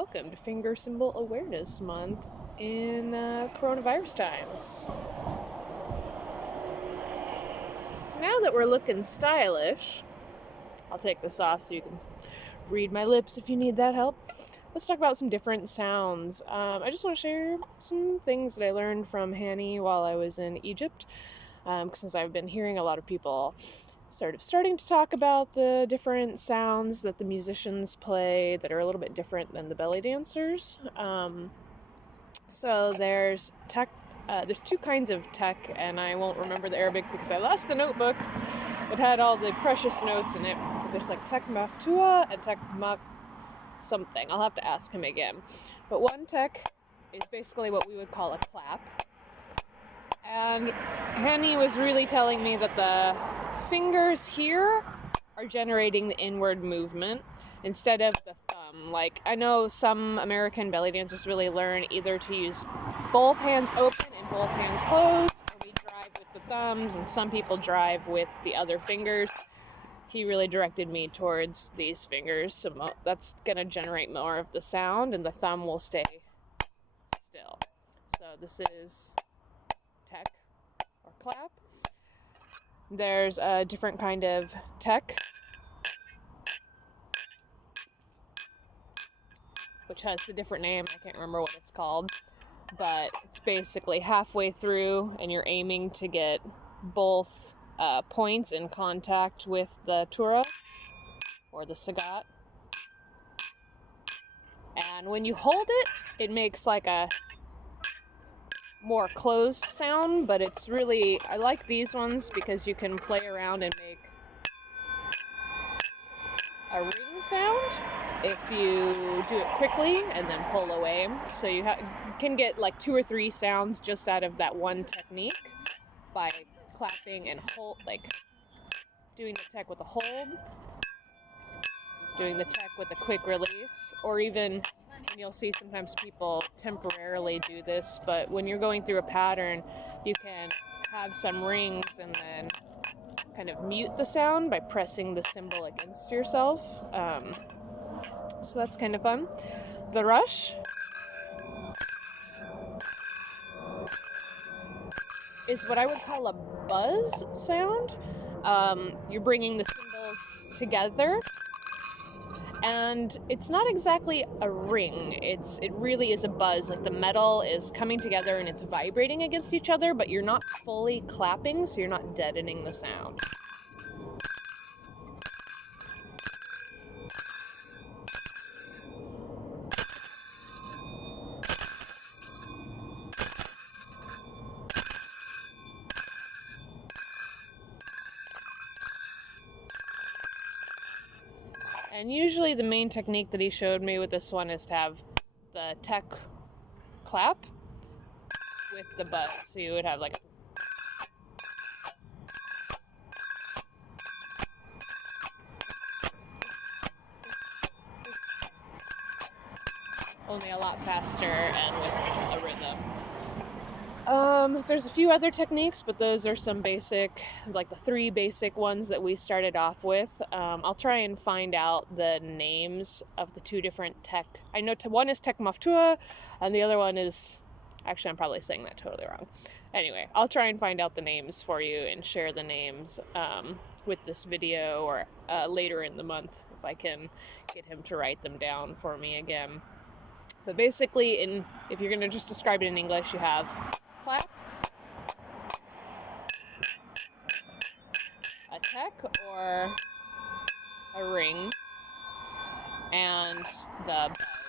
welcome to Finger Cymbal Awareness Month in coronavirus times. So now that we're looking stylish, I'll take this off so you can read my lips if you need that help. Let's talk about some different sounds. I just want to share some things that I learned from Hany while I was in Egypt, since I've been hearing a lot of people starting to talk about the different sounds that the musicians play that are a little bit different than the belly dancers. So there's tech. There's two kinds of tech, and I won't remember the Arabic because I lost the notebook. It had all the precious notes in it. There's like tech maftouah and tech something. I'll have to ask him again. But one tech is basically what we would call a clap. And Hany was really telling me that the fingers here are generating the inward movement instead of the thumb. Like, I know some American belly dancers really learn either to use both hands open and both hands closed, or we drive with the thumbs, and some people drive with the other fingers. He really directed me towards these fingers, so that's going to generate more of the sound, and the thumb will stay still. So this is tech or clap. There's a different kind of tech, which has a different name. I can't remember what it's called, but it's basically halfway through and you're aiming to get both points in contact with the Tura or the Sagat. And when you hold it, it makes like a more closed sound, but it's really, I like these ones because you can play around and make a ring sound if you do it quickly and then pull away. So you can get like 2 or 3 sounds just out of that one technique by clapping and doing the tech with a hold, doing the tech with a quick release, or even, and you'll see sometimes people temporarily do this, but when you're going through a pattern, you can have some rings and then kind of mute the sound by pressing the cymbal against yourself. So that's kind of fun. The rush is what I would call a buzz sound. You're bringing the cymbals together, and it's not exactly a ring. It really is a buzz. Like the metal is coming together and it's vibrating against each other, but you're not fully clapping, so you're not deadening the sound. And usually the main technique that he showed me with this one is to have the tech clap with the buzz. So you would have like only a lot faster and with a rhythm. There's a few other techniques, but those are some basic, like the 3 basic ones that we started off with. I'll try and find out the names of the 2 different tech. I know one is tech maftouah, and the other one is, actually I'm probably saying that totally wrong. Anyway, I'll try and find out the names for you and share the names with this video, or later in the month if I can get him to write them down for me again. But basically, if you're going to just describe it in English, you have clap, a tech or a ring, and the buzz.